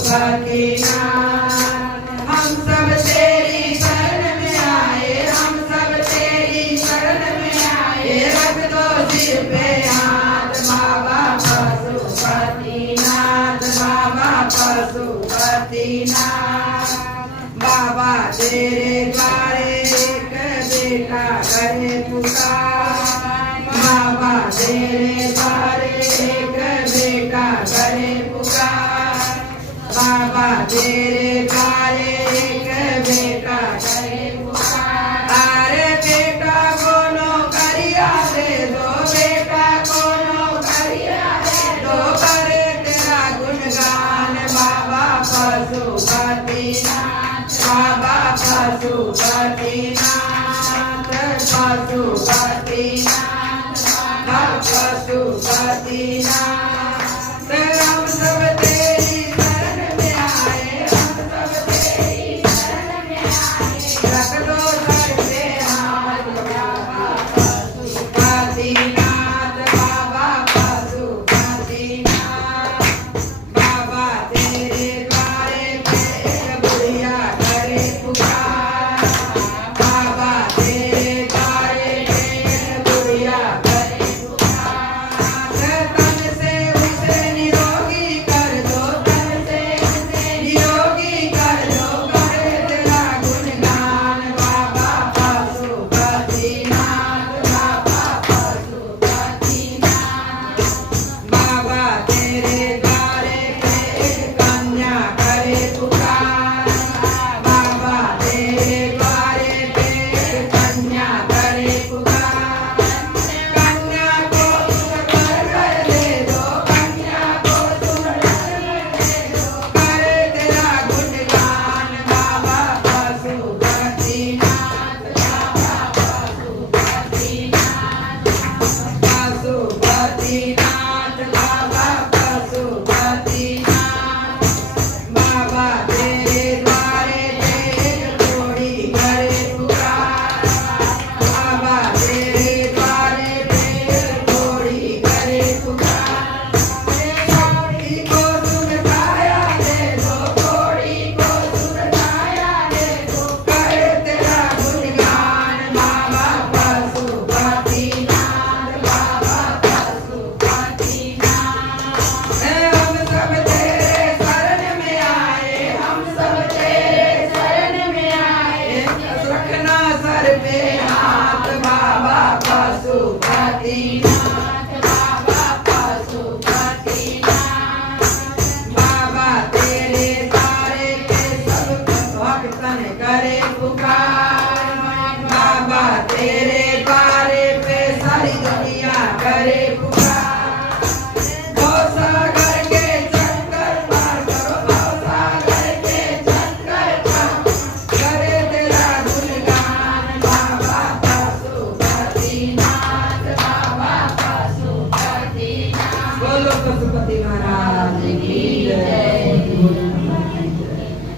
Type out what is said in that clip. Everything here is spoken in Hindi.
पशुपतिनाथ। हम सब तेरी शरण में आए, हम सब तेरी शरण में आए, रख दो सिर पे हाथ बाबा पशुपतिनाथ, बाबा पशुपतिनाथ। बाबा तेरे द्वारे एक बेटा करे पुकार, बाबा तेरे द्वारे एक बेटा करे पुकार, बाबा तेरे द्वारे एक बेटा करे पुकार। अरे बेटा को नौकरिया दे दो, बेटा को नौकरिया दे दो, करे तेरा गुणगान बाबा पशुपतिनाथ, बाबा पशुपतिनाथ, पशुपतिनाथ, बाबा पशुपतिनाथ। हम सब तेरी शरण में आए, हम सब तेरी शरण में आए, रख दो सर पे हाथ बाबा पशुपतिनाथ, बाबा पशुपतिनाथ। बाबा तेरे द्वारे पे बुढ़िया करे पुकार, बाबा तेरे द्वारे पे बुढ़िया करे पुकार। तन से उसे निरोगी कर दो, तन से उसे निरोगी कर दो, करे तेरा गुणगान बाबा पशुपतिनाथ, बाबा पशुपतिनाथ। बाबा तेरे द्वारे पे कन्या करे पुकार, बाबा तेरे द्वारे पे कन्या करे पुकार। कन्या को सुंदर कर दे दो, कन्या को सुंदर कर दे दो, करे तेरा गुणगान बाबा पशुपतिनाथ, बाबा पशुपतिनाथ, पशुपतिनाथ, बाबा पशुपतिनाथ। बाबा तेरे द्वारे पे कोड़ी करे पुकार, बाबा तेरे द्वारे पे कोड़ी करे पुकार। कोड़ी को सुन छाया दे दो, कोड़ी को सुन छाया दे दो, करे तेरा गुणगान बाबा पशुपतिनाथ, बाबा पशुपतिनाथ। हम सब तेरे शरण में आए, हम सब तेरे शरण में आए, रखना सर पे हाथ बाबा पशुपतिनाथ, बाबा पशुपतिनाथ। बाबा तेरे द्वारे पे सब भक्तन करे पुकार, बाबा तेरे द्वारे पे सारी दुनिया करे पुकार।